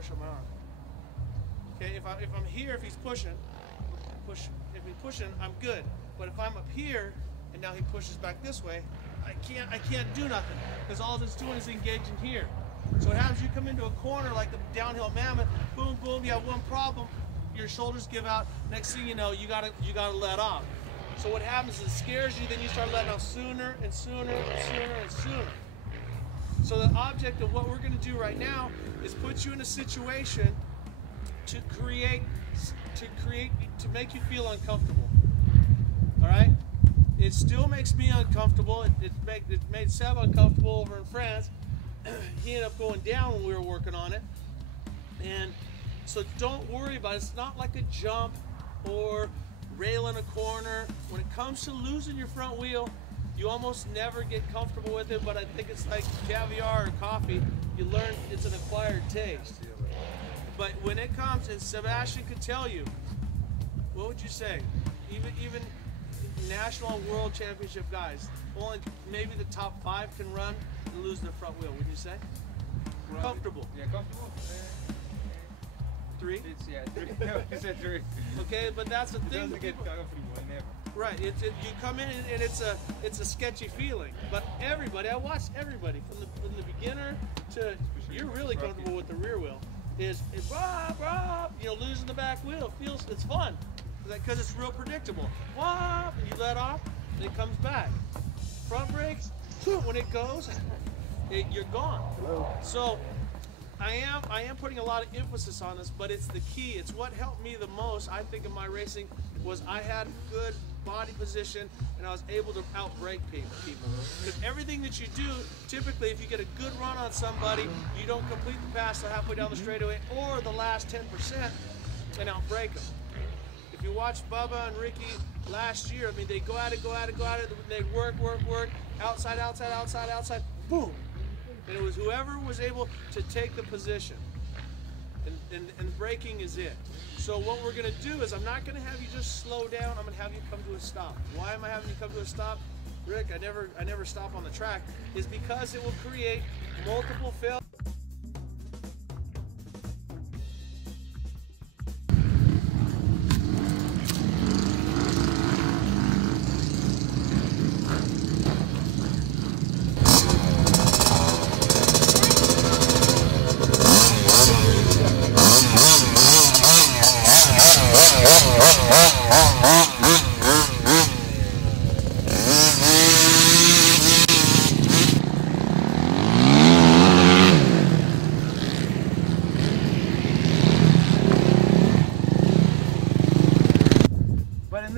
push on my arm. Okay, if I'm here, if he's pushing, if he's pushing, I'm good. But if I'm up here and now he pushes back this way, I can't do nothing because all it's doing is engaging here. So what happens? You come into a corner like the downhill mammoth, boom, boom. You have one problem, your shoulders give out. Next thing you know, you gotta let off. So what happens is it scares you, then you start letting off sooner and sooner and sooner and sooner. So the object of what we're going to do right now is put you in a situation to make you feel uncomfortable. All right? It still makes me uncomfortable. It made Seb uncomfortable over in France. He ended up going down when we were working on it. And so don't worry about it. It's not like a jump or railing a corner. When it comes to losing your front wheel, you almost never get comfortable with it, but I think it's like caviar or coffee. You learn it's an acquired taste. But when it comes, and Sebastian could tell you, what would you say? Even national and world championship guys, only maybe the top 5 can run and lose their front wheel, wouldn't you say? Comfortable. Yeah, comfortable. 3? Yeah, 3. You said 3. Okay, but that's the thing. It doesn't get comfortable, never. Right, you come in and it's a sketchy feeling. But everybody, I watched everybody from the beginner to you're really comfortable with the rear wheel. Is losing the back wheel it's fun because it's real predictable. And you let off, and it comes back. Front brakes, when it goes, you're gone. Hello. So I am putting a lot of emphasis on this, but it's the key. It's what helped me the most, I think, in my racing was I had good body position and I was able to out-brake people. Because everything that you do, typically if you get a good run on somebody, you don't complete the pass till halfway down the straightaway or the last 10% and out-brake them. If you watch Bubba and Ricky last year, I mean, they go at it, they work, outside, boom. And it was whoever was able to take the position. And braking is it. So what we're going to do is I'm not going to have you just slow down. I'm going to have you come to a stop. Why am I having you come to a stop? Rick, I never stop on the track. Is because it will create multiple failures.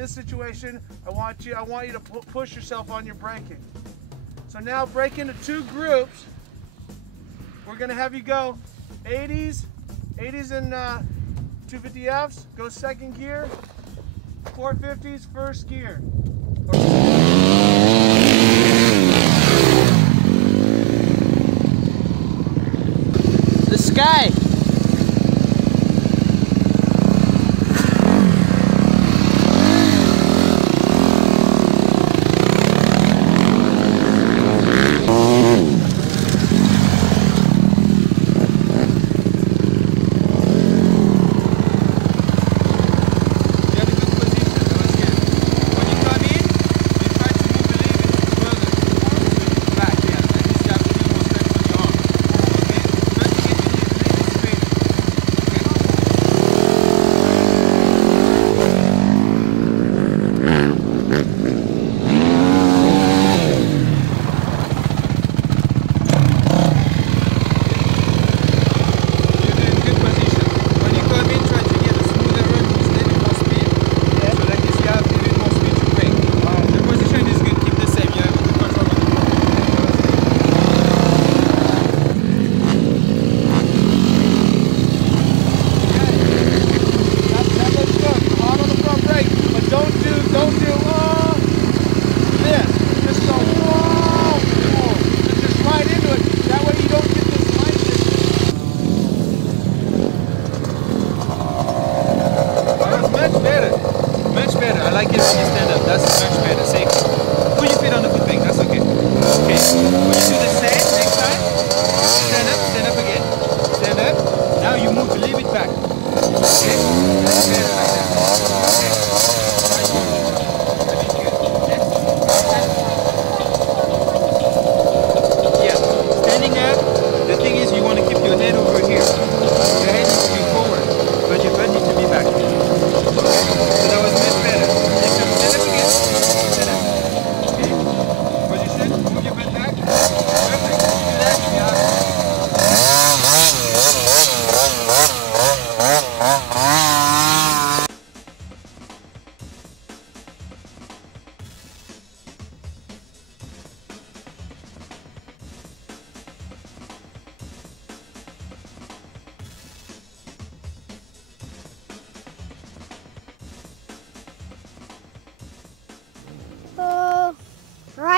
Situation, I want you to push yourself on your braking. So now break into 2 groups. We're going to have you go 80s and 250Fs, go 2nd gear, 450s, 1st gear. The sky.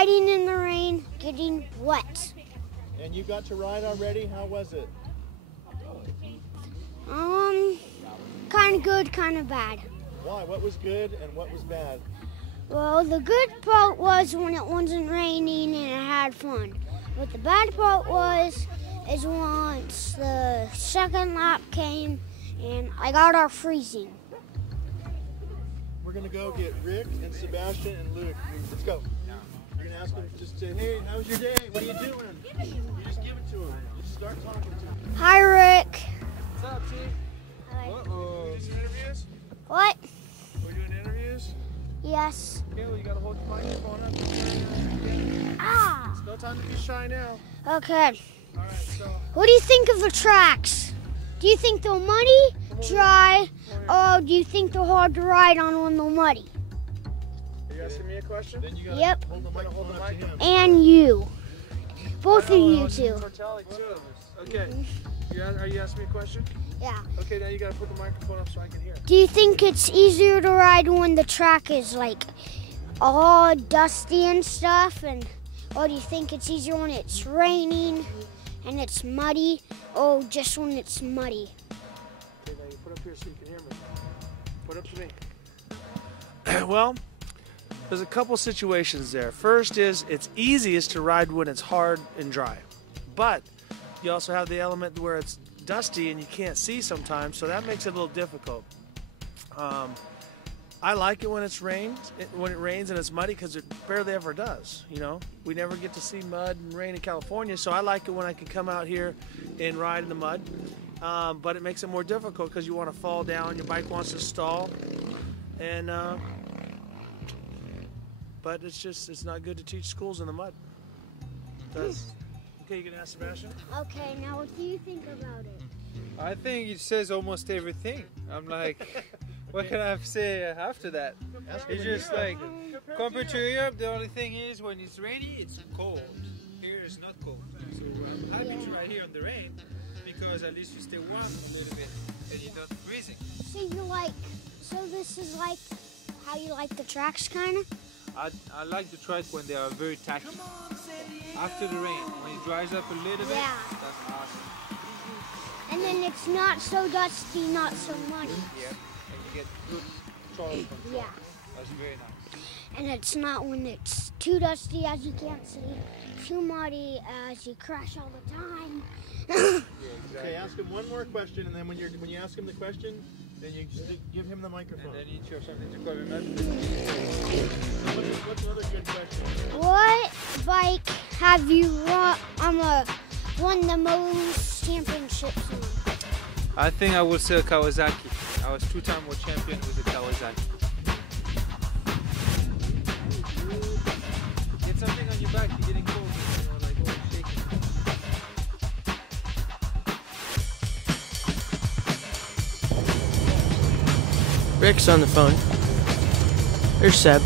riding in the rain, getting wet. And you got to ride already? How was it? Kind of good, kind of bad. Why? What was good and what was bad? Well, the good part was when it wasn't raining and I had fun. What the bad part is once the second lap came and I got our freezing. We're going to go get Rick and Sebastian and Luke. Let's go. You're going to ask them, just say, hey, how's your day? What are you doing? You just give it to them. Just start talking to them. Hi, Rick. What's up, Chief? Hi. We're doing interviews? What? We're doing interviews? Yes. Okay, well, you gotta hold your microphone up. Ah. It's no time to be shy now. Okay. All right, so. What do you think of the tracks? Do you think they're muddy, dry, or do you think they're hard to ride on when they're muddy? Are you asking me a question? Then you got to Yep. hold the microphone up to him. And you. Both of you two. Okay. Are you asking me a question? Yeah. Okay, now you gotta put the microphone up so I can hear. Do you think it's easier to ride when the track is like all dusty and stuff, or do you think it's easier when it's raining and it's muddy, or just when it's muddy? Okay, now you put up here so you can hear me. Put up to me. Well, there's a couple situations there. First is it's easiest to ride when it's hard and dry, but you also have the element where it's dusty and you can't see sometimes, so that makes it a little difficult. I like it when it rains and it's muddy because it barely ever does. You know, we never get to see mud and rain in California, so I like it when I can come out here and ride in the mud. But it makes it more difficult because you want to fall down, your bike wants to stall, and but it's not good to teach schools in the mud. It does. Okay, you can ask Sebastian. Okay, now what do you think about it? I think it says almost everything. I'm like, what can I say after that? It's just like, compared to Europe, the only thing is when it's rainy, it's cold. Here it's not cold. So I'm happy to ride here on the rain because at least you stay warm a little bit and you're not freezing. So this is like how you like the tracks, kind of? I like the tracks when they are very tacky. After the rain, when it dries up a little bit, Yeah. that's awesome. And then it's not so dusty, not so muddy. Yeah, and you get good throttle control. Yeah. That's very nice. And it's not when it's too dusty as you can't see, too muddy as you crash all the time. Yeah, exactly. Okay, ask him one more question, and then when you ask him the question, then you just give him the microphone. And then you have something to cover him up. What's another good question? What bike have you won the most championships on? I think I will say Kawasaki. I was two-time world champion with the Kawasaki. Get something on your back, you're getting cold. You know, like, oh, shaking. Rick's on the phone. There's Seb.